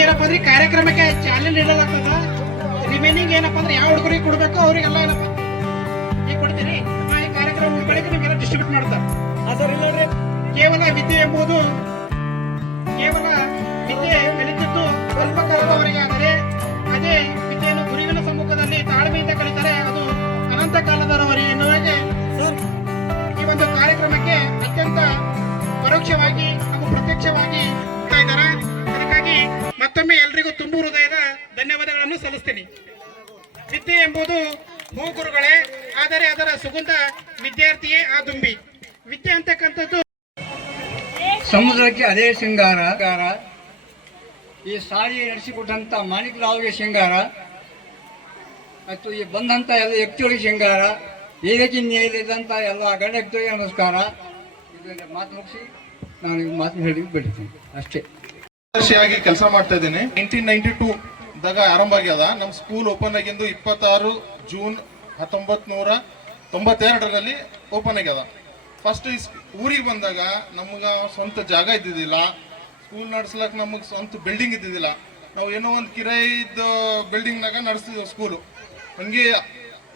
So ಇದೇನಪ್ಪ ಅಂದ್ರೆ ಕಾರ್ಯಕ್ರಮಕ್ಕೆ ಚಾಲೆಂಜ್ ನೀಡೋದಾಗ್ತದ ರಿಮೈನಿಂಗ್ ಏನಪ್ಪ ಅಂದ್ರೆ ಯಾವ ಹುಡುಗರಿಗೆ ಕೊಡ್ಬೇಕು ಅವ್ರಿಗೆಲ್ಲ ಏನಪ್ಪ? ಈಗ ಕೊಡ್ತೀರಿ ಆ, ಈ ಕಾರ್ಯಕ್ರಮ ಬಳಿಕ ನಿಮ್ಗೆಲ್ಲ ಡಿಸ್ಟ್ರಿಬ್ಯೂಟ್ ಮಾಡ್ತಾರೆ. ಕೇವಲ ವಿದ್ಯೆ ಎಂಬುದು ಅದೇ ಶೃಂಗಾರ. ಈ ಸಾರಿ ನಡೆಸಿಕೊಟ್ಟಂತ ಮಾಣಿಕರಾವ್ಗೆ ಶೃಂಗಾರ. ಮತ್ತು ಈ ಬಂದಂತ ಎಲ್ಲ ವ್ಯಕ್ತಿಗಳಿಗೆ ಶೃಂಗಾರ ವೇದಿಕೆ ಇದ್ದಂತ ಎಲ್ಲ ವ್ಯಕ್ತಿಗಳಿಗೆ ನಮಸ್ಕಾರ. ಇದನ್ನ ಮಾತು ಮುಗಿಸಿ ನಾನು ಈ ಮಾತು ಹೇಳಿ ಬಿಡ್ತೀನಿ. ಅಷ್ಟೇ. ವರ್ಷಿಯಾಗಿ ಕೆಲಸ ಮಾಡ್ತಾ ಇದ್ದೀನಿ. ನೈನ್ಟೀನ್ ನೈನ್ಟಿ ಟೂ ದಾಗ ಆರಂಭ ಆಗ್ಯದ. ನಮ್ಮ ಸ್ಕೂಲ್ ಓಪನ್ ಆಗಿಂದು ಇಪ್ಪತ್ತಾರು ಜೂನ್ ಹತ್ತೊಂಬತ್ ನೂರ ತೊಂಬತ್ತೆರಡರಲ್ಲಿ ಓಪನ್ ಆಗ್ಯದ. ಫಸ್ಟ್ ಊರಿಗೆ ಬಂದಾಗ ನಮ್ಗೆ ಸ್ವಂತ ಜಾಗ ಇದ್ದಿದ್ದಿಲ್ಲ. ಸ್ಕೂಲ್ ನಡ್ಸ್ಲಕ್ ನಮಗೆ ಸ್ವಂತ ಬಿಲ್ಡಿಂಗ್ ಇದ್ದಿದ್ದಿಲ್ಲ. ನಾವು ಏನೋ ಒಂದು ಕಿರಾಯಿದ ಬಿಲ್ಡಿಂಗ್ನಾಗ ನಡೆಸ್ತಿದ್ವಿ ಸ್ಕೂಲು ಹಂಗೆ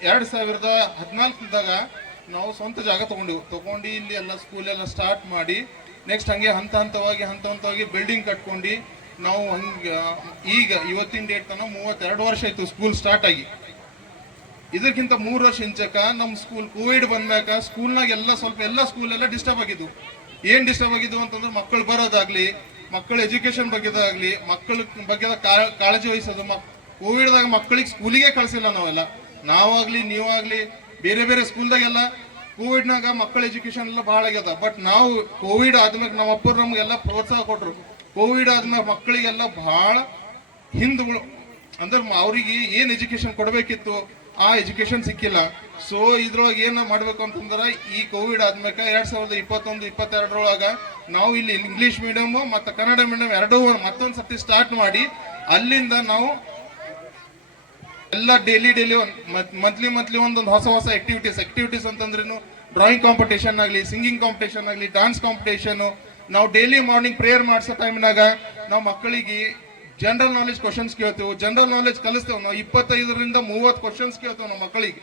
ಎರಡು ಸಾವಿರದ ಹದಿನಾಲ್ಕದಾಗ ನಾವು ಸ್ವಂತ ಜಾಗ ತೊಗೊಂಡೆವು. ತಗೊಂಡು ಇಲ್ಲಿ ಎಲ್ಲ ಸ್ಕೂಲ್ ಎಲ್ಲ ಸ್ಟಾರ್ಟ್ ಮಾಡಿ ನೆಕ್ಸ್ಟ್ ಹಂಗೆ ಹಂತ ಹಂತವಾಗಿ ಹಂತ ಹಂತವಾಗಿ ಬಿಲ್ಡಿಂಗ್ ಕಟ್ಕೊಂಡು, ನಾವು ಹಂಗೆ ಈಗ, ಇವತ್ತಿನ ಡೇಟ್ ತನಕ ಮೂವತ್ತೆರಡು ವರ್ಷ ಆಯ್ತು ಸ್ಕೂಲ್ ಸ್ಟಾರ್ಟ್ ಆಗಿ. ಇದಕ್ಕಿಂತ ಮೂರು ವರ್ಷ ಹಿಂಚಕ ನಮ್ಮ ಸ್ಕೂಲ್ ಕೋವಿಡ್ ಬಂದಾಗ ಸ್ಕೂಲ್ನಾಗ ಎಲ್ಲ ಸ್ವಲ್ಪ ಎಲ್ಲ ಸ್ಕೂಲ್ ಎಲ್ಲ ಡಿಸ್ಟರ್ಬ್ ಆಗಿದ್ವು. ಏನ್ ಡಿಸ್ಟರ್ಬ್ ಆಗಿದ್ವು ಅಂತಂದ್ರೆ ಮಕ್ಕಳು ಬರೋದಾಗ್ಲಿ ಮಕ್ಕಳ ಎಜುಕೇಶನ್ ಬಗ್ಗೆದಾಗ್ಲಿ ಮಕ್ಕಳ ಬಗ್ಗೆ ಕಾಳಜಿ ವಹಿಸೋದು ಕೋವಿಡ್ದಾಗ ಮಕ್ಕಳಿಗೆ ಸ್ಕೂಲಿಗೆ ಕಳಿಸಿಲ್ಲ ನಾವೆಲ್ಲ. ನಾವಾಗ್ಲಿ, ನೀವಾಗ್ಲಿ, ಬೇರೆ ಬೇರೆ ಸ್ಕೂಲ್ದಾಗೆಲ್ಲ ಕೋವಿಡ್ನಾಗ ಮಕ್ಕಳ ಎಜುಕೇಶನ್ ಎಲ್ಲ ಭಾಳ ಆಗ್ಯದ. ಬಟ್ ನಾವು ಕೋವಿಡ್ ಆದ್ಮೇಲೆ ನಮ್ಮ ಅಪ್ಪರು ನಮ್ಗೆಲ್ಲ ಪ್ರೋತ್ಸಾಹ ಕೊಟ್ರು. ಕೋವಿಡ್ ಆದ್ಮೇಲೆ ಮಕ್ಕಳಿಗೆಲ್ಲ ಭಾಳ ಹಿಂದುಗಳು ಅಂದ್ರೆ ಅವ್ರಿಗೆ ಏನ್ ಎಜುಕೇಶನ್ ಕೊಡಬೇಕಿತ್ತು ಆ ಎಜುಕೇಶನ್ ಸಿಕ್ಕಿಲ್ಲ. ಸೊ ಇದ್ರೊಳಗೆ ಏನು ಮಾಡಬೇಕು ಅಂತಂದ್ರೆ, ಈ ಕೋವಿಡ್ ಆದ್ಮೇಲೆ ಎರಡು ಸಾವಿರದ ಇಪ್ಪತ್ತೊಂದು, ಇಪ್ಪತ್ತೆರಡರೊಳಗೆ ನಾವು ಇಲ್ಲಿ ಇಂಗ್ಲಿಷ್ ಮೀಡಿಯಂ ಮತ್ತು ಕನ್ನಡ ಮೀಡಿಯಂ ಎರಡೂ ಮತ್ತೊಂದು ಸರ್ತಿ ಸ್ಟಾರ್ಟ್ ಮಾಡಿ, ಅಲ್ಲಿಂದ ನಾವು ಎಲ್ಲ ಡೈಲಿ ಡೈಲಿ ಮಂತ್ಲಿ ಮಂತ್ಲಿ ಒಂದೊಂದು ಹೊಸ ಹೊಸ ಆಕ್ಟಿವಿಟೀಸ್ ಆಕ್ಟಿವಿಟೀಸ್ ಅಂತಂದ್ರೇನು ಡ್ರಾಯಿಂಗ್ ಕಾಂಪಿಟೇಷನ್ ಆಗಲಿ ಸಿಂಗಿಂಗ್ ಕಾಂಪಿಟೇಷನ್ ಆಗಲಿ ಡಾನ್ಸ್ ಕಾಂಪಿಟೇಷನ್ ನಾವು ಡೈಲಿ ಮಾರ್ನಿಂಗ್ ಪ್ರೇಯರ್ ಮಾಡಿಸೋ ಟೈಮ್ನಾಗ ನಾವು ಮಕ್ಕಳಿಗೆ ಜನರಲ್ ನಾಲೆಜ್ ಕ್ವಶನ್ಸ್ ಕೇಳ್ತೇವೆ. ಜನರಲ್ ನಾಲೆಜ್ ಕಲಿಸ್ತೇವೆ. ನಾವು ಇಪ್ಪತ್ತೈದರಿಂದ ಮೂವತ್ತು ಕ್ವಶನ್ಸ್ ಕೇಳ್ತೇವೆ ನಮ್ಮ ಮಕ್ಕಳಿಗೆ.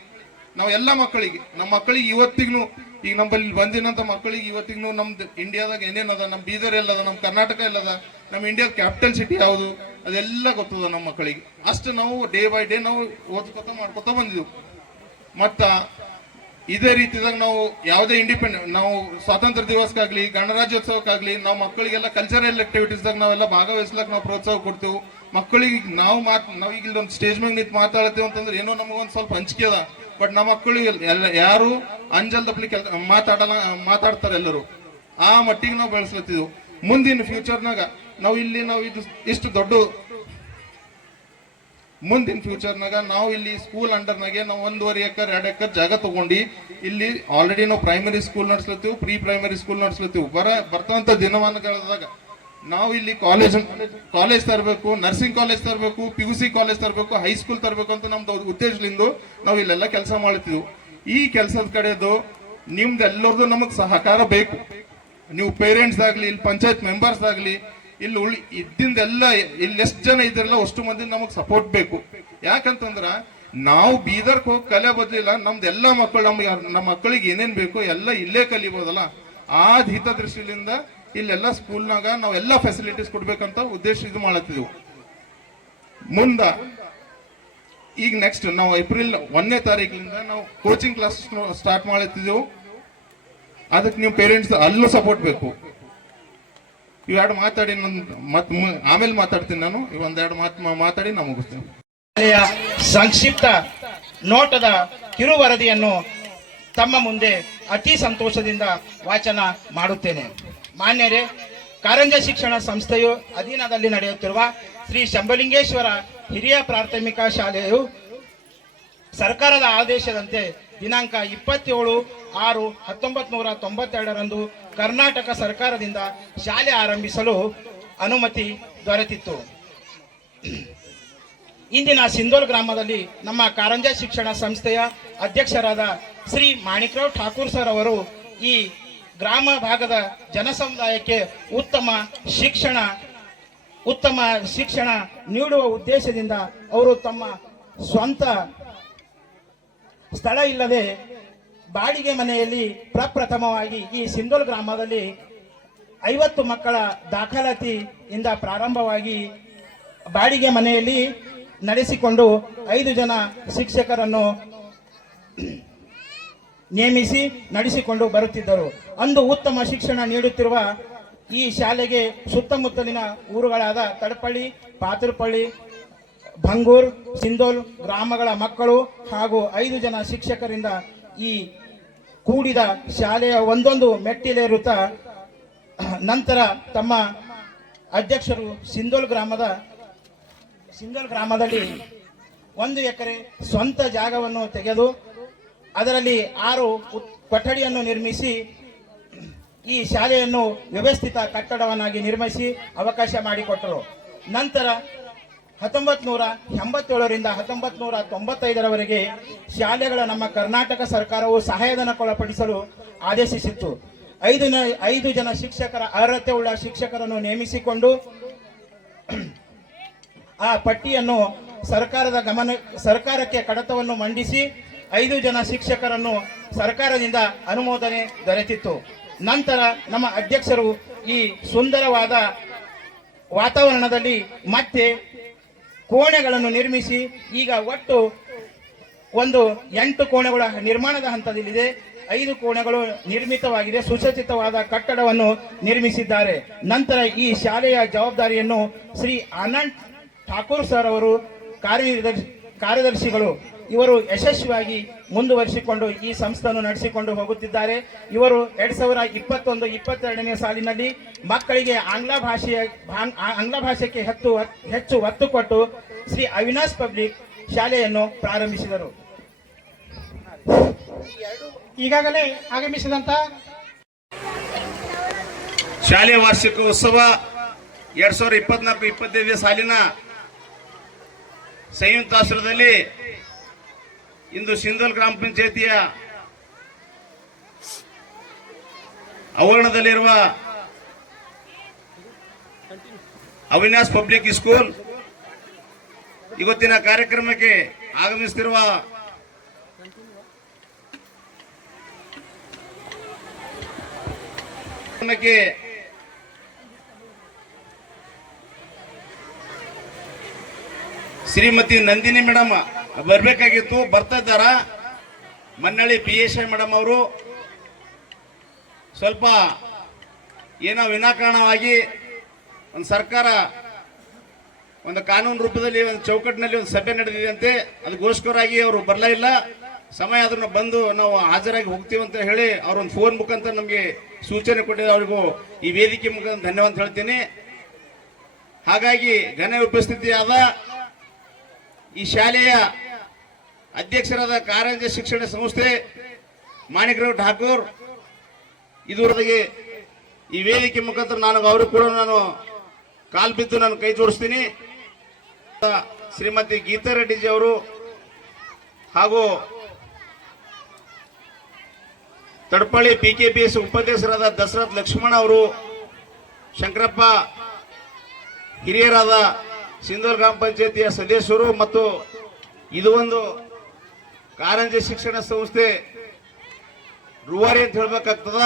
ನಾವು ಎಲ್ಲ ಮಕ್ಕಳಿಗೆ. ನಮ್ಮ ಮಕ್ಕಳಿಗೆ ಇವತ್ತಿಗೂ ಈಗ ನಮ್ಮಲ್ಲಿ ಬಂದಿನಂತ ಮಕ್ಕಳಿಗೆ ಇವತ್ತಿಗೂ ನಮ್ದು ಇಂಡಿಯಾದಾಗ ಏನೇನದ ನಮ್ಮ ಬೀದರ್ ಎಲ್ಲದ? ನಮ್ಮ ಕರ್ನಾಟಕ ಎಲ್ಲದ? ನಮ್ಮ ಇಂಡಿಯಾದ ಕ್ಯಾಪಿಟಲ್ ಸಿಟಿ ಯಾವುದು? ಅದೆಲ್ಲ ಗೊತ್ತದ ನಮ್ಮ ಮಕ್ಕಳಿಗೆ. ಅಷ್ಟು ನಾವು ಡೇ ಬೈ ಡೇ ನಾವು ಓದ್ಕೊತ ಮಾಡ್ಕೊತ ಬಂದಿದ್ದೆವು ಮತ್ತ ಇದೇ ರೀತಿದಾಗ ನಾವು ಯಾವುದೇ ಇಂಡಿಪೆಂಡೆಂಟ್ ನಾವು ಸ್ವಾತಂತ್ರ್ಯ ದಿವಸಕ್ಕಾಗಲಿ, ಗಣರಾಜ್ಯೋತ್ಸವಕ್ಕಾಗಲಿ, ನಾವು ಮಕ್ಕಳಿಗೆಲ್ಲ ಕಲ್ಚರಲ್ ಆಕ್ಟಿವಿಟೀಸ್ದಾಗ ನಾವೆಲ್ಲ ಭಾಗವಹಿಸ್ಲಕ್ಕೆ ನಾವು ಪ್ರೋತ್ಸಾಹ ಕೊಡ್ತೇವೆ. ಮಕ್ಕಳಿಗೆ ನಾವು ಮಾತ್, ನಾವು ಇಲ್ಲಿ ಒಂದು ಸ್ಟೇಜ್ ಮ್ಯಾಗ ನಿಂತು ಮಾತಾಡ್ತೇವೆ ಅಂತಂದ್ರೆ ಏನೋ ನಮಗೊಂದು ಸ್ವಲ್ಪ ಹಂಚಿಕೆ ಅದ. ಬಟ್ ನಮ್ಮ ಮಕ್ಕಳಿಗೆ ಎಲ್ಲ ಯಾರು ಅಂಜಲ್ದಪ್ಲಿ ಕೆಲ, ಮಾತಾಡಲ್ಲ, ಮಾತಾಡ್ತಾರೆ ಎಲ್ಲರೂ. ಆ ಮಟ್ಟಿಗೆ ನಾವು ಬೆಳೆಸ್ಲತ್ತಿದ್ವು. ಮುಂದಿನ ಫ್ಯೂಚರ್ನಾಗ ನಾವು ಇಲ್ಲಿ ನಾವು ಇದು ಇಷ್ಟು ದೊಡ್ಡ ಮುಂದಿನ ಫ್ಯೂಚರ್ನಾಗ ನಾವು ಇಲ್ಲಿ ಸ್ಕೂಲ್ ಅಂಡರ್ನಾಗೆ ನಾವು ಒಂದೂವರೆ ಎಕರ್, ಎರಡು ಎಕರ್ ಜಾಗ ತಗೊಂಡು, ಇಲ್ಲಿ ಆಲ್ರೆಡಿ ನಾವು ಪ್ರೈಮರಿ ಸ್ಕೂಲ್ ನಡೆಸ್ಲತ್ತೀವಿ ಪ್ರೀ ಪ್ರೈಮರಿ ಸ್ಕೂಲ್ ನಡೆಸ್ಲತ್ತೀವಿ. ಬರ ಬರ್ತಂಥ ದಿನಮಾನಗಳದಾಗ ನಾವು ಇಲ್ಲಿ ಕಾಲೇಜ್ ಕಾಲೇಜ್ ತರಬೇಕು ನರ್ಸಿಂಗ್ ಕಾಲೇಜ್ ತರಬೇಕು ಪಿ ಯು ಸಿ ಕಾಲೇಜ್ ತರಬೇಕು ಹೈಸ್ಕೂಲ್ ತರಬೇಕು ಅಂತ ನಮ್ದು ಉದ್ದೇಶದಿಂದ ನಾವು ಇಲ್ಲೆಲ್ಲ ಕೆಲಸ ಮಾಡ್ತಿದ್ವು. ಈ ಕೆಲಸದ ಕಡೆದು ನಿಮ್ದು ಎಲ್ಲರದು ನಮಗೆ ಸಹಕಾರ ಬೇಕು. ನೀವು ಪೇರೆಂಟ್ಸ್ ಆಗಲಿ, ಇಲ್ಲಿ ಪಂಚಾಯತ್ ಮೆಂಬರ್ಸ್ ಆಗ್ಲಿ ಇಲ್ಲಿ ಉಳಿ ಇದ್ದಿಂದೆಲ್ಲ ಇಲ್ಲಿ ಎಷ್ಟು ಜನ ಇದ್ರಲ್ಲ ಅಷ್ಟು ಮಂದಿ ನಮಗ್ ಸಪೋರ್ಟ್ ಬೇಕು. ಯಾಕಂತಂದ್ರ ನಾವು ಬೀದರ್ಕ್ ಹೋಗಿ ಕಲೆ ಬದಲಿಲ್ಲ, ನಮ್ದು ಎಲ್ಲ ಮಕ್ಕಳು ನಮ್ಗೆ ನಮ್ಮ ಮಕ್ಕಳಿಗೆ ಏನೇನು ಬೇಕು ಎಲ್ಲ ಇಲ್ಲೇ ಕಲಿಬೋದಲ್ಲ. ಆ ಹಿತದೃಷ್ಟಿಯಿಂದ ಇಲ್ಲೆಲ್ಲ ಸ್ಕೂಲ್ನಾಗ ನಾವು ಎಲ್ಲ ಫೆಸಿಲಿಟೀಸ್ ಕೊಡ್ಬೇಕಂತ ಉದ್ದೇಶ ಇದು ಮಾಡತ್ತಿದ್ವು ಮುಂದ ಈಗ ನೆಕ್ಸ್ಟ್ ನಾವು ಏಪ್ರಿಲ್ ಒಂದನೇ ತಾರೀಕಿನಿಂದ ನಾವು ಕೋಚಿಂಗ್ ಕ್ಲಾಸ್ ಸ್ಟಾರ್ಟ್ ಮಾಡತ್ತಿದ್ದೆವು ಅದಕ್ಕೆ ನೀವು ಪೇರೆಂಟ್ಸ್ ಅಲ್ಲೂ ಸಪೋರ್ಟ್ ಬೇಕು. ಇವೆರಡು ಮಾತಾಡಿ ನನ್ನ ಮತ್ ಆಮೇಲೆ ಮಾತಾಡ್ತೀನಿ ನಾನು. ಒಂದೆರಡು ಮಾತು ಮಾತಾಡಿ ನಾವು ಮುಗಿಸ್ತೇನೆ. ಸಂಕ್ಷಿಪ್ತ ನೋಟದ ಕಿರು ವರದಿಯನ್ನು ತಮ್ಮ ಮುಂದೆ ಅತಿ ಸಂತೋಷದಿಂದ ವಾಚನ ಮಾಡುತ್ತೇನೆ. ಮಾನ್ಯರೇ, ಕಾರಂಜ ಶಿಕ್ಷಣ ಸಂಸ್ಥೆಯು ಅಧೀನದಲ್ಲಿ ನಡೆಯುತ್ತಿರುವ ಶ್ರೀ ಶಂಭಲಿಂಗೇಶ್ವರ ಹಿರಿಯ ಪ್ರಾಥಮಿಕ ಶಾಲೆಯು ಸರ್ಕಾರದ ಆದೇಶದಂತೆ ದಿನಾಂಕ ಇಪ್ಪತ್ತೇಳು ಆರು ಹತ್ತೊಂಬತ್ತು ನೂರ ತೊಂಬತ್ತೆರಡರಂದು ಕರ್ನಾಟಕ ಸರ್ಕಾರದಿಂದ ಶಾಲೆ ಆರಂಭಿಸಲು ಅನುಮತಿ ದೊರೆತಿತ್ತು. ಇಂದಿನ ಸಿಂಧೋಲ್ ಗ್ರಾಮದಲ್ಲಿ ನಮ್ಮ ಕಾರಂಜ ಶಿಕ್ಷಣ ಸಂಸ್ಥೆಯ ಅಧ್ಯಕ್ಷರಾದ ಶ್ರೀ ಮಾಣಿಕ್ರಾವ್ ಠಾಕೂರ್ ಸರ್ ಅವರು ಈ ಗ್ರಾಮ ಭಾಗದ ಜನಸಮುದಾಯಕ್ಕೆ ಉತ್ತಮ ಶಿಕ್ಷಣ ಉತ್ತಮ ಶಿಕ್ಷಣ ನೀಡುವ ಉದ್ದೇಶದಿಂದ ಅವರು ತಮ್ಮ ಸ್ವಂತ ಸ್ಥಳ ಇಲ್ಲದೆ ಬಾಡಿಗೆ ಮನೆಯಲ್ಲಿ ಪ್ರಪ್ರಥಮವಾಗಿ ಈ ಸಿಂಧೋಲ್ ಗ್ರಾಮದಲ್ಲಿ ಐವತ್ತು ಮಕ್ಕಳ ದಾಖಲಾತಿಯಿಂದ ಪ್ರಾರಂಭವಾಗಿ ಬಾಡಿಗೆ ಮನೆಯಲ್ಲಿ ನಡೆಸಿಕೊಂಡು ಐದು ಜನ ಶಿಕ್ಷಕರನ್ನು ನೇಮಿಸಿ ನಡೆಸಿಕೊಂಡು ಬರುತ್ತಿದ್ದರು. ಅಂದು ಉತ್ತಮ ಶಿಕ್ಷಣ ನೀಡುತ್ತಿರುವ ಈ ಶಾಲೆಗೆ ಸುತ್ತಮುತ್ತಲಿನ ಊರುಗಳಾದ ತಡಪಳ್ಳಿ, ಪಾತರಪಳ್ಳಿ ಭಂಗೂರ್, ಸಿಂಧೋಲ್ ಗ್ರಾಮಗಳ ಮಕ್ಕಳು ಹಾಗೂ ಐದು ಜನ ಶಿಕ್ಷಕರಿಂದ ಈ ಕೂಡಿದ ಶಾಲೆಯ ಒಂದೊಂದು ಮೆಟ್ಟಿಲೇರುತ್ತ ನಂತರ ತಮ್ಮ ಅಧ್ಯಕ್ಷರು ಸಿಂಧೋಲ್ ಗ್ರಾಮದ, ಸಿಂಧೋಲ್ ಗ್ರಾಮದಲ್ಲಿ ಒಂದು ಎಕರೆ ಸ್ವಂತ ಜಾಗವನ್ನು ತೆಗೆದು ಅದರಲ್ಲಿ ಆರು ಕೊಠಡಿಯನ್ನು ನಿರ್ಮಿಸಿ ಈ ಶಾಲೆಯನ್ನು ವ್ಯವಸ್ಥಿತ ಕಟ್ಟಡವನ್ನಾಗಿ ನಿರ್ಮಿಸಿ ಅವಕಾಶ ಮಾಡಿಕೊಟ್ಟರು. ನಂತರ ಹತ್ತೊಂಬತ್ ನೂರ ಎಂಬತ್ತೇಳರಿಂದ ಹತ್ತೊಂಬತ್ ನೂರ ತೊಂಬತ್ತೈದರವರೆಗೆ ಶಾಲೆಗಳ ನಮ್ಮ ಕರ್ನಾಟಕ ಸರ್ಕಾರವು ಸಹಾಯಧನಕ್ಕೊಳಪಡಿಸಲು ಆದೇಶಿಸಿತ್ತು. ಐದು ಐದು ಜನ ಶಿಕ್ಷಕರ ಅರ್ಹತೆ ಉಳ್ಳ ಶಿಕ್ಷಕರನ್ನು ನೇಮಿಸಿಕೊಂಡು ಆ ಪಟ್ಟಿಯನ್ನು ಸರ್ಕಾರದ ಗಮನ, ಸರ್ಕಾರಕ್ಕೆ ಕಡತವನ್ನು ಮಂಡಿಸಿ ಐದು ಜನ ಶಿಕ್ಷಕರನ್ನು ಸರ್ಕಾರದಿಂದ ಅನುಮೋದನೆ ದೊರೆತಿತ್ತು. ನಂತರ ನಮ್ಮ ಅಧ್ಯಕ್ಷರು ಈ ಸುಂದರವಾದ ವಾತಾವರಣದಲ್ಲಿ ಮತ್ತೆ ಕೋಣೆಗಳನ್ನು ನಿರ್ಮಿಸಿ ಈಗ ಒಟ್ಟು ಒಂದು ಎಂಟು ಕೋಣೆಗಳ ನಿರ್ಮಾಣದ ಹಂತದಲ್ಲಿದೆ. ಐದು ಕೋಣೆಗಳು ನಿರ್ಮಿತವಾಗಿದೆ. ಸುಸಜ್ಜಿತವಾದ ಕಟ್ಟಡವನ್ನು ನಿರ್ಮಿಸಿದ್ದಾರೆ. ನಂತರ ಈ ಶಾಲೆಯ ಜವಾಬ್ದಾರಿಯನ್ನು ಶ್ರೀ ಅನಂತ್ ಠಾಕೂರ್ ಸರ್ ಅವರು ಕಾರ್ಯನಿರ್ದರ್ಶಿ ಕಾರ್ಯದರ್ಶಿಗಳು ಇವರು ಯಶಸ್ವಿಯಾಗಿ ಮುಂದುವರಿಸಿಕೊಂಡು ಈ ಸಂಸ್ಥೆಯನ್ನು ನಡೆಸಿಕೊಂಡು ಹೋಗುತ್ತಿದ್ದಾರೆ. ಇವರು ಎರಡ್ ಸಾವಿರ ಇಪ್ಪತ್ತೊಂದು, ಇಪ್ಪತ್ತೆರಡನೇ ಸಾಲಿನಲ್ಲಿ ಮಕ್ಕಳಿಗೆ ಆಂಗ್ಲ ಭಾಷೆಯ ಆಂಗ್ಲ ಭಾಷೆಗೆ ಹೆಚ್ಚು ಹೆಚ್ಚು ಒತ್ತು ಕೊಟ್ಟು ಶ್ರೀ ಅವಿನಾಶ್ ಪಬ್ಲಿಕ್ ಶಾಲೆಯನ್ನು ಪ್ರಾರಂಭಿಸಿದರು. ಈಗಾಗಲೇ ಆಗಮಿಸಿದಂತ ಶಾಲೆಯ ವಾರ್ಷಿಕೋತ್ಸವ ಎರಡ್ ಸಾವಿರದ ಇಪ್ಪತ್ನಾಲ್ಕು, ಇಪ್ಪತ್ತೈದನೇ ಸಾಲಿನ ಸಂಯುಕ್ತ ಆಶ್ರಯದಲ್ಲಿ ಇಂದು ಸಿಂಧೋಲ್ ಗ್ರಾಮ ಪಂಚಾಯತಿಯ ಆವರಣದಲ್ಲಿರುವ ಅವಿನಾಶ್ ಪಬ್ಲಿಕ್ ಸ್ಕೂಲ್ ಇವತ್ತಿನ ಕಾರ್ಯಕ್ರಮಕ್ಕೆ ಆಗಮಿಸುತ್ತಿರುವ ಶ್ರೀಮತಿ ನಂದಿನಿ ಮೇಡಮ್ ಬರ್ಬೇಕಾಗಿತ್ತು, ಬರ್ತಾ ಇದ್ದಾರ? Mannalli P S I madam ಅವರು. ಸ್ವಲ್ಪ ಏನೋ ವಿನಾಕಾರಣವಾಗಿ ಒಂದು ಸರ್ಕಾರ, ಒಂದು ಕಾನೂನು ರೂಪದಲ್ಲಿ, ಒಂದು ಚೌಕಟ್ಟಿನಲ್ಲಿ ಒಂದು ಸಭೆ ನಡೆದಿದೆ ಅದಕ್ಕೋಸ್ಕರವಾಗಿ ಅವರು ಬರಲೇ ಇಲ್ಲ. ಸಮಯ ಅದನ್ನು ಬಂದು ನಾವು ಹಾಜರಾಗಿ ಹೋಗ್ತೀವಿ ಅಂತ ಹೇಳಿ ಅವ್ರೊಂದು ಫೋನ್ ಮುಖಾಂತರ ನಮಗೆ ಸೂಚನೆ ಕೊಟ್ಟಿದ್ದಾರೆ. ಅವರಿಗೂ ಈ ವೇದಿಕೆ ಮುಖಾಂತರ ಧನ್ಯವಾದ ಹೇಳ್ತೀನಿ. ಹಾಗಾಗಿ ಘನ ಉಪಸ್ಥಿತಿಯಾದ ಈ ಶಾಲೆಯ ಅಧ್ಯಕ್ಷರಾದ ಕಾರಂಜ ಶಿಕ್ಷಣ ಸಂಸ್ಥೆ ಮಾಣಿಕರಾವ್ ಠಾಕೂರ್ ಇದುವರೆಗೆ ಈ ವೇದಿಕೆ ಮುಖಾಂತರ ನಾನು ಅವರು ಕೂಡ ನಾನು ಕಾಲ್ ಬಿದ್ದು ನಾನು ಕೈ ಜೋಡಿಸ್ತೀನಿ. ಶ್ರೀಮತಿ ಗೀತಾ ರೆಡ್ಡಿಜಿ ಅವರು ಹಾಗೂ Tadapalli P K P S ಉಪಾಧ್ಯಕ್ಷರಾದ ದಸರಥ್ ಲಕ್ಷ್ಮಣ ಅವರು, ಶಂಕರಪ್ಪ ಹಿರಿಯರಾದ ಸಿಂಧೂರ್ ಗ್ರಾಮ ಪಂಚಾಯತಿಯ ಸದಸ್ಯರು ಮತ್ತು ಇದು ಒಂದು ಕಾರಂಜಿ ಶಿಕ್ಷಣ ಸಂಸ್ಥೆ ರೂವಾರಿ ಅಂತ ಹೇಳ್ಬೇಕಾಗ್ತದ.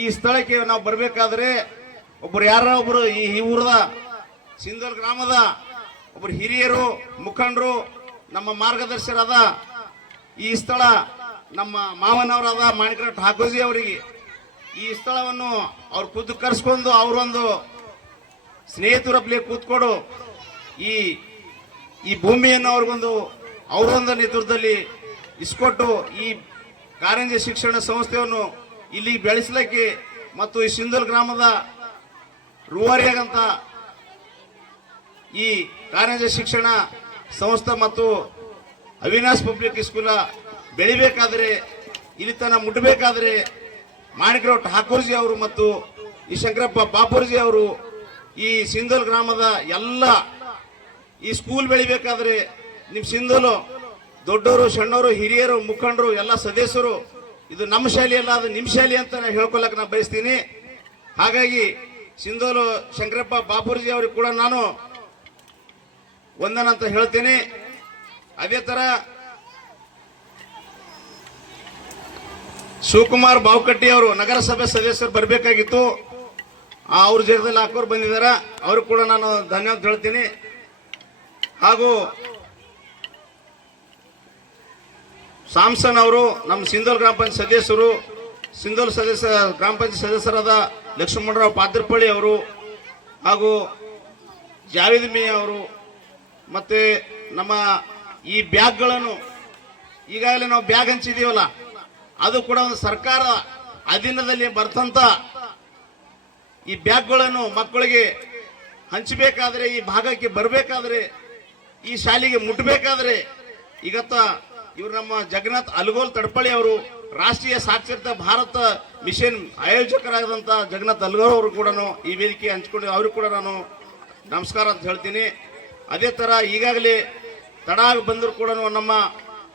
ಈ ಸ್ಥಳಕ್ಕೆ ನಾವು ಬರಬೇಕಾದ್ರೆ ಒಬ್ಬರು ಯಾರ ಒಬ್ಬರು ಈ ಊರದ ಸಿಂಧೂರ್ ಗ್ರಾಮದ ಒಬ್ಬರು ಹಿರಿಯರು, ಮುಖಂಡರು, ನಮ್ಮ ಮಾರ್ಗದರ್ಶಕರಾದ ಈ ಸ್ಥಳ ನಮ್ಮ ಮಾವನವರಾದ ಮಾಣಿಕರ ಠಾಕೂರ್ಜಿ ಅವರಿಗೆ ಈ ಸ್ಥಳವನ್ನು ಅವ್ರು ಖುದ್ದು ಕರೆಸ್ಕೊಂಡು ಅವರೊಂದು ಸ್ನೇಹಿತರೊಬ್ಬಲಿ ಕೂತ್ಕೊಂಡು ಈ ಈ ಭೂಮಿಯನ್ನು ಅವ್ರಿಗೊಂದು ಅವರೊಂದು ನೇತೃತ್ವದಲ್ಲಿ ಇಸ್ಕೊಟ್ಟು ಈ ಕಾರಂಜಿ ಶಿಕ್ಷಣ ಸಂಸ್ಥೆಯನ್ನು ಇಲ್ಲಿ ಬೆಳೆಸಲಿಕ್ಕೆ ಮತ್ತು ಈ ಸಿಂಧೂಲ್ ಗ್ರಾಮದ ರೂವಾರಿಯಾಗಂತ ಈ ಕಾರಂಜಿ ಶಿಕ್ಷಣ ಸಂಸ್ಥೆ ಮತ್ತು ಅವಿನಾಶ್ ಪಬ್ಲಿಕ್ ಸ್ಕೂಲ ಬೆಳಿಬೇಕಾದ್ರೆ ಇಲ್ಲಿ ತನ ಮುಟ್ಟಬೇಕಾದ್ರೆ ಮಾಣಿಕರಾವ್ ಠಾಕೂರ್ಜಿ ಅವರು ಮತ್ತು ಈ ಶಂಕರಪ್ಪ ಬಾಪೂರ್ಜಿ ಅವರು ಈ ಸಿಂಧೋಲ್ ಗ್ರಾಮದ ಎಲ್ಲ ಈ ಸ್ಕೂಲ್ ಬೆಳಿಬೇಕಾದ್ರೆ ನಿಮ್ ಸಿಂಧುನು ದೊಡ್ಡವರು ಸಣ್ಣವರು ಹಿರಿಯರು, ಮುಖಂಡರು, ಎಲ್ಲ ಸದಸ್ಯರು, ಇದು ನಮ್ಮ ಶಾಲೆ ಅಲ್ಲ ಅದು ನಿಮ್ಮ ಶಾಲೆ ಅಂತ ನಾನು ಹೇಳ್ಕೊಳಕ್ಕೆ ನಾನು ಬಯಸ್ತೀನಿ. ಹಾಗಾಗಿ ಸಿಂಧೋಲು ಶಂಕರಪ್ಪ ಬಾಪೂರ್ಜಿ ಅವ್ರಿಗೆ ಕೂಡ ನಾನು ವಂದನ ಅಂತ ಹೇಳ್ತೀನಿ. ಅದೇ ಥರ ಶಿವಕುಮಾರ್ ಬಾವುಕಟ್ಟಿ ಅವರು ನಗರಸಭೆ ಸದಸ್ಯರು ಬರಬೇಕಾಗಿತ್ತು. ಅವ್ರ ಜಾಗದಲ್ಲಿ ಹಾಕೋರು ಬಂದಿದ್ದಾರೆ ಅವ್ರಿಗೆ ಕೂಡ ನಾನು ಧನ್ಯವಾದ ಹೇಳ್ತೀನಿ. ಹಾಗೂ ಸಾಮ್ಸನ್ ಅವರು ನಮ್ಮ ಸಿಂಧೋಲ್ ಗ್ರಾಮ ಪಂಚಾಯತ್ ಸದಸ್ಯರು, ಸಿಂಧೋಲ್ ಸದಸ್ಯ, ಗ್ರಾಮ ಪಂಚಾಯತ್ ಸದಸ್ಯರಾದ ಲಕ್ಷ್ಮಣರಾವ್ ಪಾತ್ರಪಳ್ಳಿ ಅವರು ಹಾಗೂ ಜಾವೇದ್ ಮಿ ಅವರು ಮತ್ತೆ ನಮ್ಮ ಈ ಬ್ಯಾಗ್ಗಳನ್ನು ಈಗಾಗಲೇ ನಾವು ಬ್ಯಾಗ್ ಹಂಚಿದ್ದೀವಲ್ಲ, ಅದು ಕೂಡ ಒಂದು ಸರ್ಕಾರ ಅಧೀನದಲ್ಲಿ ಬರ್ತಂಥ ಈ ಬ್ಯಾಗ್ಗಳನ್ನು ಮಕ್ಕಳಿಗೆ ಹಂಚಬೇಕಾದ್ರೆ, ಈ ಭಾಗಕ್ಕೆ ಬರಬೇಕಾದ್ರೆ ಈ ಶಾಲೆಗೆ ಮುಟ್ಟಬೇಕಾದ್ರೆ ಈಗತ್ತ ಇವ್ರು ನಮ್ಮ ಜಗನ್ನಾಥ್ ಅಲ್ಗೋಲ್ ತಡಪಳ್ಳಿ ಅವರು ರಾಷ್ಟ್ರೀಯ ಸಾಕ್ಷರತಾ ಭಾರತ ಮಿಷನ್ ಆಯೋಜಕರಾದಂಥ ಜಗನ್ನಾಥ್ ಅಲ್ಗೋಲ್ ಅವರು ಕೂಡ ಈ ವೇದಿಕೆ ಹಂಚ್ಕೊಂಡು ಅವ್ರಿಗೆ ಕೂಡ ನಾನು ನಮಸ್ಕಾರ ಅಂತ ಹೇಳ್ತೀನಿ. ಅದೇ ಥರ ಈಗಾಗಲೇ ತಡ ಬಂದರೂ ಕೂಡ ನಮ್ಮ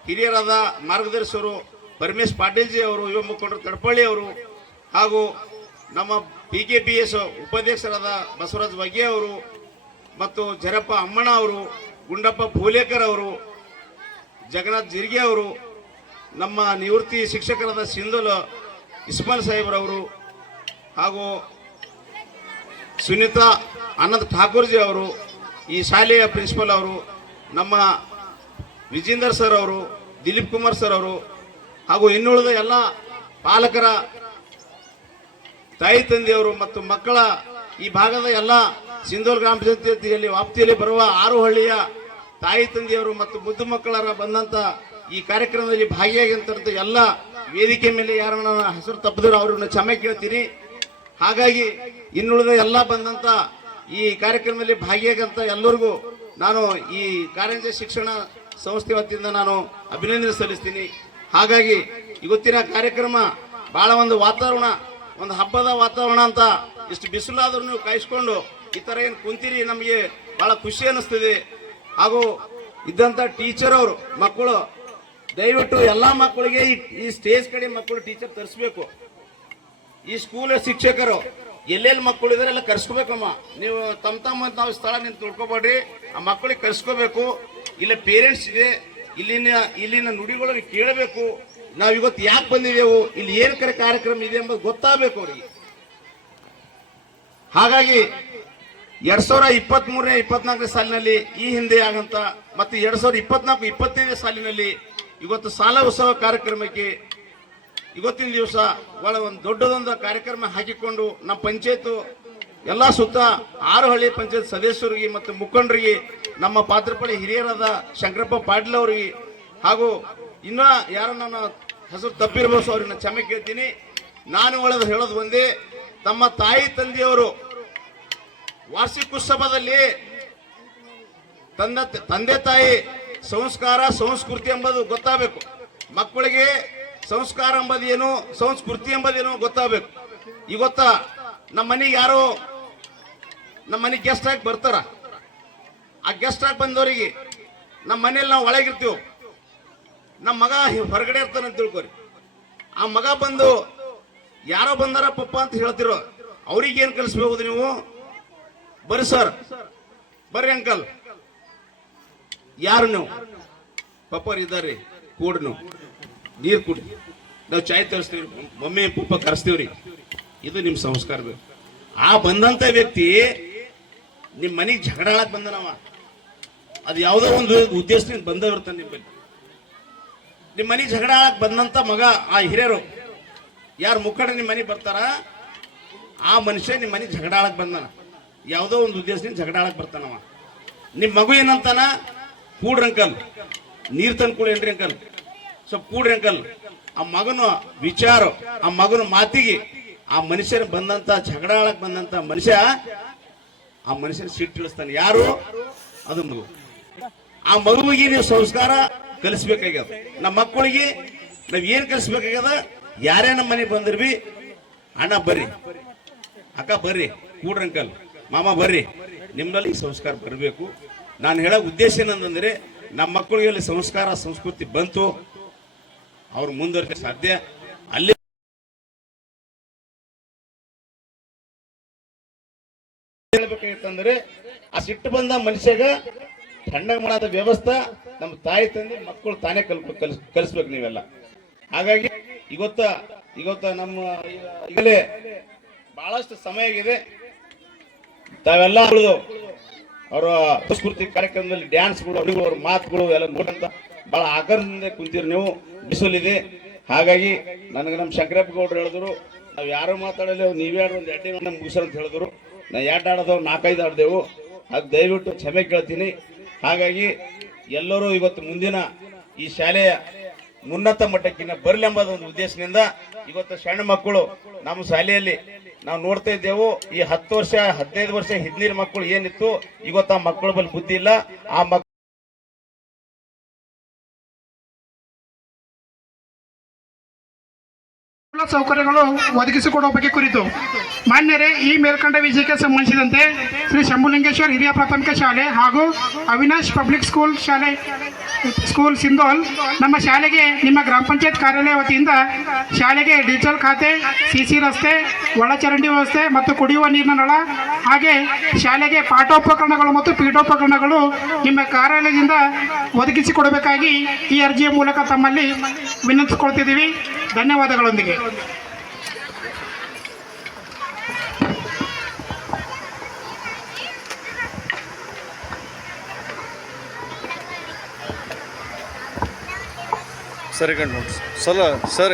ಹಿರಿಯರಾದ ಮಾರ್ಗದರ್ಶಕರು ಪರಮೇಶ್ ಪಾಟೀಲ್ಜಿ ಅವರು, ಯುವ ಮುಖಂಡರು ತಡಪಳ್ಳಿ ಅವರು ಹಾಗೂ ನಮ್ಮ ಪಿ ಕೆ ಪಿ ಎಸ್ ಉಪಾಧ್ಯಕ್ಷರಾದ ಬಸವರಾಜ್ ವಗ್ಗೆ ಅವರು ಮತ್ತು ಜರಪ್ಪ ಅಮ್ಮಣ್ಣ ಅವರು ಗುಂಡಪ್ಪ ಫೂಲೇಕರ್ ಅವರು, ಜಗನ್ನಾಥ್ ಜಿರ್ಗೆ ಅವರು, ನಮ್ಮ ನಿವೃತ್ತಿ ಶಿಕ್ಷಕರಾದ ಸಿಂಧುಲ್ ಇಸ್ಮಾಲ್ ಸಾಹೇಬ್ರವರು ಹಾಗೂ ಸುನೀತಾ ಅನಂತ್ ಠಾಕೂರ್ಜಿ ಅವರು, ಈ ಶಾಲೆಯ ಪ್ರಿನ್ಸಿಪಲ್ ಅವರು, ನಮ್ಮ ವಿಜೇಂದರ್ ಸರ್ ಅವರು, ದಿಲೀಪ್ ಕುಮಾರ್ ಸರ್ ಅವರು ಹಾಗೂ ಇನ್ನುಳಿದ ಎಲ್ಲ ಪಾಲಕರ ತಾಯಿ ತಂದೆಯವರು ಮತ್ತು ಮಕ್ಕಳ ಈ ಭಾಗದ ಎಲ್ಲ ಸಿಂಧೂರ್ ಗ್ರಾಮ ಪಂಚಾಯತಿಯಲ್ಲಿ ವ್ಯಾಪ್ತಿಯಲ್ಲಿ ಬರುವ ಆರು ಹಳ್ಳಿಯ ತಾಯಿ ತಂದೆಯವರು ಮತ್ತು ಮುದ್ದು ಮಕ್ಕಳರ ಬಂದಂತ ಈ ಕಾರ್ಯಕ್ರಮದಲ್ಲಿ ಭಾಗಿಯಾಗಿರ್ತಕ್ಕಂಥ ಎಲ್ಲ ವೇದಿಕೆ ಮೇಲೆ ಯಾರನ್ನ ಹೆಸರು ತಪ್ಪಿದ್ರು ಅವ್ರನ್ನ ಕ್ಷಮೆ ಕೇಳ್ತೀನಿ. ಹಾಗಾಗಿ ಇನ್ನುಳಿದ ಎಲ್ಲ ಬಂದಂತ ಈ ಕಾರ್ಯಕ್ರಮದಲ್ಲಿ ಭಾಗಿಯಾಗಂತ ಎಲ್ಲರಿಗೂ ನಾನು ಈ ಕಾರಂಜ ಶಿಕ್ಷಣ ಸಂಸ್ಥೆ ವತಿಯಿಂದ ನಾನು ಅಭಿನಂದನೆ ಸಲ್ಲಿಸ್ತೀನಿ. ಹಾಗಾಗಿ ಇವತ್ತಿನ ಕಾರ್ಯಕ್ರಮ ಬಹಳ ಒಂದು ವಾತಾವರಣ, ಒಂದು ಹಬ್ಬದ ವಾತಾವರಣ ಅಂತ ಇಷ್ಟು ಬಿಸಿಲಾದ್ರೂ ಕಾಯಿಸ್ಕೊಂಡು ಈ ಥರ ಏನು ಕುಂತೀರಿ ನಮಗೆ ಬಹಳ ಖುಷಿ ಅನಿಸ್ತದೆ ಹಾಗೂ ಇದ್ದಂತ ಟೀಚರ್ ಅವರು, ಮಕ್ಕಳು, ದಯವಿಟ್ಟು ಎಲ್ಲಾ ಮಕ್ಕಳಿಗೆ ಈ- ಸ್ಟೇಜ್ ಕಡೆ ಮಕ್ಕಳು ಟೀಚರ್ ತರಿಸ್ಬೇಕು. ಈ ಸ್ಕೂಲ್ ಶಿಕ್ಷಕರು, ಎಲ್ಲೆಲ್ಲಿ ಮಕ್ಕಳು ಇದಾರೆ ಎಲ್ಲ ಕರ್ಸ್ಕೋಬೇಕಮ್ಮ. ನೀವು ತಮ್ಮ ತಮ್ಮ ನಾವು ಸ್ಥಳ ನಿಂತು ತಿಳ್ಕೊಬೇಡ್ರಿ ಆ ಮಕ್ಕಳಿಗೆ ಕರ್ಸ್ಕೋಬೇಕು. ಇಲ್ಲ ಪೇರೆಂಟ್ಸ್ ಇದೆ. ಇಲ್ಲಿನ ಇಲ್ಲಿನ ನುಡಿಗಳಿಗೆ ಕೇಳಬೇಕು. ನಾವು ಇವತ್ತು ಯಾಕೆ ಬಂದಿದೆವು ಇಲ್ಲಿ ಏನು ಕರೆ ಕಾರ್ಯಕ್ರಮ ಇದೆ ಎಂಬುದು ಗೊತ್ತಾಗಬೇಕು ಅವ್ರಿಗೆ. ಹಾಗಾಗಿ ಎರಡ್ ಸಾವಿರ ಇಪ್ಪತ್ತ್ ಮೂರನೇ ಇಪ್ಪತ್ನಾಲ್ಕನೇ ಸಾಲಿನಲ್ಲಿ ಈ ಹಿಂದೆ ಆಗಂತ ಮತ್ತು ಎರಡ್ ಸಾವಿರದ ಇಪ್ಪತ್ನಾಲ್ಕು, ಇಪ್ಪತ್ತೈದನೇ ಸಾಲಿನಲ್ಲಿ ಇವತ್ತು ಸಾಲ ಉತ್ಸವ ಕಾರ್ಯಕ್ರಮಕ್ಕೆ ಇವತ್ತಿನ ದಿವಸ ಒಳ ಒಂದು ದೊಡ್ಡದೊಂದು ಕಾರ್ಯಕ್ರಮ ಹಾಕಿಕೊಂಡು ನಮ್ಮ ಪಂಚಾಯತ್ ಎಲ್ಲ ಸುತ್ತ ಆರು ಹಳ್ಳಿ ಪಂಚಾಯತ್ ಸದಸ್ಯರಿಗೆ ಮತ್ತು ಮುಖಂಡರಿಗೆ, ನಮ್ಮ ಪಾತ್ರಪಳ್ಳಿ ಹಿರಿಯರಾದ ಶಂಕರಪ್ಪ ಪಾಟೀಲ್ ಅವರಿಗೆ ಹಾಗೂ ಇನ್ನ ಯಾರು ನನ್ನ ಹೆಸರು ತಪ್ಪಿರ್ಬೋದು ಅವ್ರನ್ನ ಕ್ಷಮೆ ಕೇಳ್ತೀನಿ. ನಾನು ಒಳಗೆ ಹೇಳೋದು ಒಂದೇ, ತಮ್ಮ ತಾಯಿ ತಂದೆಯವರು ವಾರ್ಷಿಕೋತ್ಸವದಲ್ಲಿ ತಂದ ತಂದೆ ತಾಯಿ ಸಂಸ್ಕಾರ, ಸಂಸ್ಕೃತಿ ಎಂಬುದು ಗೊತ್ತಾಗಬೇಕು. ಮಕ್ಕಳಿಗೆ ಸಂಸ್ಕಾರ ಎಂಬುದೇನು ಸಂಸ್ಕೃತಿ ಎಂಬುದೇನು ಗೊತ್ತಾಗಬೇಕು. ಇವತ್ತ ನಮ್ಮ ಮನೆಗೆ ಯಾರೋ, ನಮ್ಮ ಮನೆಗೆ ಗೆಸ್ಟ್ ಆಗಿ ಬರ್ತಾರ. ಆ ಗೆಸ್ಟ್ ಆಗಿ ಬಂದವರಿಗೆ ನಮ್ಮ ಮನೇಲಿ ನಾವು ಒಳಗಿರ್ತೀವಿ. ನಮ್ಮ ಮಗ ಹೊರಗಡೆ ಇರ್ತಾನೆ ತಿಳ್ಕೊರಿ. ಆ ಮಗ ಬಂದು, ಯಾರೋ ಬಂದಾರ ಪಪ್ಪ ಅಂತ ಹೇಳ್ತಿರೋ, ಅವ್ರಿಗೆ ಏನು ನೀವು? ಬರ್ರಿ ಸರ್ ಬರ್ರಿ ಅಂಕಲ್ ಯಾರು ನೀವು? ಪಪ್ಪರ್ ಇದ್ದಾರ್ರಿ. ಕೂಡ್ ನೀವು. ನೀರು ಕುಡಿ ನಾವು ಚಾಯ್ ತರಿಸ್ತೀವಿ ಮಮ್ಮಿ, ಪಪ್ಪ ಕರೆಸ್ತೀವ್ರಿ. ಇದು ನಿಮ್ಮ ಸಂಸ್ಕಾರ ಬೇಕು. ಆ ಬಂದಂತ ವ್ಯಕ್ತಿ ನಿಮ್ಮ ಮನೆಗೆ ಜಗಳ ಆಳಕ್ಕೆ ಬಂದನವ. ಅದು ಯಾವುದೋ ಒಂದು ಉದ್ದೇಶದಿಂದ ಬಂದವಿರ್ತಾನೆ ನಿಮ್ಮಲ್ಲಿ ನಿಮ್ಮ ಮನೆಗೆ ಜಗಳ ಆಳಕ್ಕೆ ಬಂದಂತ ಮಗ ಆ ಹಿರಿಯರು, ಯಾರು ಮುಖಂಡ ನಿಮ್ಮ ಮನೆಗೆ ಬರ್ತಾರ? ಆ ಮನುಷ್ಯ ನಿಮ್ಮ ಮನೆಗೆ ಜಗಳ ಆಳಕ್ಕೆ ಬಂದನ. ಯಾವುದೋ ಒಂದು ಉದ್ದೇಶದಿಂದ ಜಗಳ ಆಡಕ್ ಬರ್ತಾನವ. ನಿಮ್ಮ ಮಗು ಏನಂತಾನ? ಕೂಡ್ರಿ ಅಂಕಲ್ ನೀರು ತಂದು ಕೂಡ ಏನ್ರಿ ಅಂಕಲ್? ಸ್ವಲ್ಪ ಕೂಡ್ರಿ ಅಂಕಲ್. ಆ ಮಗನ ವಿಚಾರ, ಆ ಮಗನ ಮಾತಿಗೆ ಆ ಮನುಷ್ಯನ ಬಂದಂತ ಜಗಳ ಆಡಕ್ ಬಂದಂತ ಮನುಷ್ಯ, ಆ ಮನುಷ್ಯನ ಸಿಟ್ಟು ಇಳಿಸ್ತಾನೆ. ಯಾರು? ಅದು ಮಗು. ಆ ಮಗುವಿಗೆ ನೀವು ಸಂಸ್ಕಾರ ಕಲಿಸ್ಬೇಕಾಗ್ಯದ. ನಮ್ಮ ಮಕ್ಕಳಿಗೆ ನಾವ್ ಏನ್ ಕಲಿಸ್ಬೇಕಾಗ್ಯದ? ಯಾರೇ ನಮ್ಮ ಮನೆಗೆ ಬಂದಿರ್ವಿ ಅಣ್ಣ ಬರ್ರಿ. ಅಕ್ಕ ಬರ್ರಿ ಕೂಡ್ರಿ ಅಂಕಲ್ ಮಾಮ ಬರ್ರಿ ನಿಮ್ಮಲ್ಲಿ ಸಂಸ್ಕಾರ ಬರಬೇಕು. ನಾನು ಹೇಳೋ ಉದ್ದೇಶ ಏನಂತಂದರೆ ನಮ್ಮ ಮಕ್ಕಳಿಗೆ ಅಲ್ಲಿ ಸಂಸ್ಕಾರ, ಸಂಸ್ಕೃತಿ ಬಂತು. ಅವ್ರು ಮುಂದುವರಿಕೆ ಸಾಧ್ಯ. ಅಲ್ಲಿ ಹೇಳ್ಬೇಕಾಗಿತ್ತಂದ್ರೆ ಆ ಸಿಟ್ಟು ಬಂದ ಮನುಷ್ಯಗ ತಣ್ಣಗೆ ಮಾಡದ ವ್ಯವಸ್ಥೆ ನಮ್ಮ ತಾಯಿ ತಂದೆ, ಮಕ್ಕಳು ತಾನೇ ಕಲ್ ಕಲಿಸ್ಬೇಕು ನೀವೆಲ್ಲ. ಹಾಗಾಗಿ ಇವತ್ತ ಇವತ್ತ ನಮ್ಮ, ಈಗಲೇ ಬಹಳಷ್ಟು ಸಮಯ ಆಗಿದೆ. ತಾವೆಲ್ಲ ಅವರ ಸಂಸ್ಕೃತಿ ಕಾರ್ಯಕ್ರಮದಲ್ಲಿ ಡ್ಯಾನ್ಸ್ಗಳು ಅವ್ರ ಮಾತುಗಳು ಎಲ್ಲ ನೋಡಂತ ಬಹಳ ಆಕರ್ಷದಿಂದ ಕುಂತೀರಿ ನೀವು. ಬಿಸಿಲಿದೆ. ಹಾಗಾಗಿ ನನಗೆ ನಮ್ಮ ಶಂಕರಪ್ಪ ಗೌಡ್ರು ಹೇಳಿದ್ರು, ನಾವು ಯಾರು ಮಾತಾಡಲಿ ನೀವೇ ಒಂದು ಎಡ್ಡೆ ನಮ್ಗೆ ಮುಗಿಸ್ರ ಅಂತ ಹೇಳಿದ್ರು. ನಾ ಎರಡು ನಾಲ್ಕೈದು ಆಡ್ದೆವು. ಅದು ದಯವಿಟ್ಟು ಕ್ಷಮೆ ಕೇಳ್ತೀನಿ. ಹಾಗಾಗಿ ಎಲ್ಲರೂ ಇವತ್ತು ಮುಂದಿನ ಈ ಶಾಲೆಯ ಉನ್ನತ ಮಟ್ಟಕ್ಕಿನ್ನ ಬರಲಿ ಎಂಬುದು ಒಂದು ಉದ್ದೇಶದಿಂದ ಇವತ್ತು ಸಣ್ಣ ಮಕ್ಕಳು ನಮ್ಮ ಶಾಲೆಯಲ್ಲಿ ನಾವು ನೋಡ್ತಾ ಇದ್ದೇವು, ಈ ಹತ್ತು ವರ್ಷ, ಹದಿನೈದು ವರ್ಷ ಹಿಂದಿನ ಮಕ್ಕಳು ಏನಿತ್ತು, ಇವತ್ತು ಆ ಮಕ್ಕಳ ಬಳಿ ಬುದ್ಧಿ ಇಲ್ಲ. ಆ ಮೂಲ ಸೌಕರ್ಯಗಳು ಒದಗಿಸಿಕೊಡುವ ಬಗ್ಗೆ ಕುರಿತು. ಮಾನ್ಯರೇ, ಈ ಮೇಲ್ಕಂಡ ವಿಜಯಕ್ಕೆ ಸಂಬಂಧಿಸಿದಂತೆ ಶ್ರೀ ಶಂಭುಲಿಂಗೇಶ್ವರ್ ಹಿರಿಯ ಪ್ರಾಥಮಿಕ ಶಾಲೆ ಹಾಗೂ ಅವಿನಾಶ್ ಪಬ್ಲಿಕ್ ಸ್ಕೂಲ್ ಶಾಲೆ, ಸ್ಕೂಲ್ ಸಿಂಧೋಲ್ ನಮ್ಮ ಶಾಲೆಗೆ ನಿಮ್ಮ ಗ್ರಾಮ ಪಂಚಾಯತ್ ಕಾರ್ಯಾಲಯ ವತಿಯಿಂದ ಶಾಲೆಗೆ ಡಿಜಿಟಲ್ ಖಾತೆ ಸಿಸಿ ರಸ್ತೆ, ಒಳಚರಂಡಿ ವ್ಯವಸ್ಥೆ ಮತ್ತು ಕುಡಿಯುವ ನೀರಿನ ನಳ ಹಾಗೆ ಶಾಲೆಗೆ ಪಾಠೋಪಕರಣಗಳು ಮತ್ತು ಪೀಠೋಪಕರಣಗಳು ನಿಮ್ಮ ಕಾರ್ಯಾಲಯದಿಂದ ಒದಗಿಸಿಕೊಡಬೇಕಾಗಿ ಈ ಅರ್ಜಿಯ ಮೂಲಕ ತಮ್ಮಲ್ಲಿ ವಿನಂತಿಸಿಕೊಳ್ತಿದ್ದೀವಿ. ಧನ್ಯವಾದಗಳೊಂದಿಗೆ. ಸರ್ ಈಗ ನೋಡಿ ಸಲ ಸರ್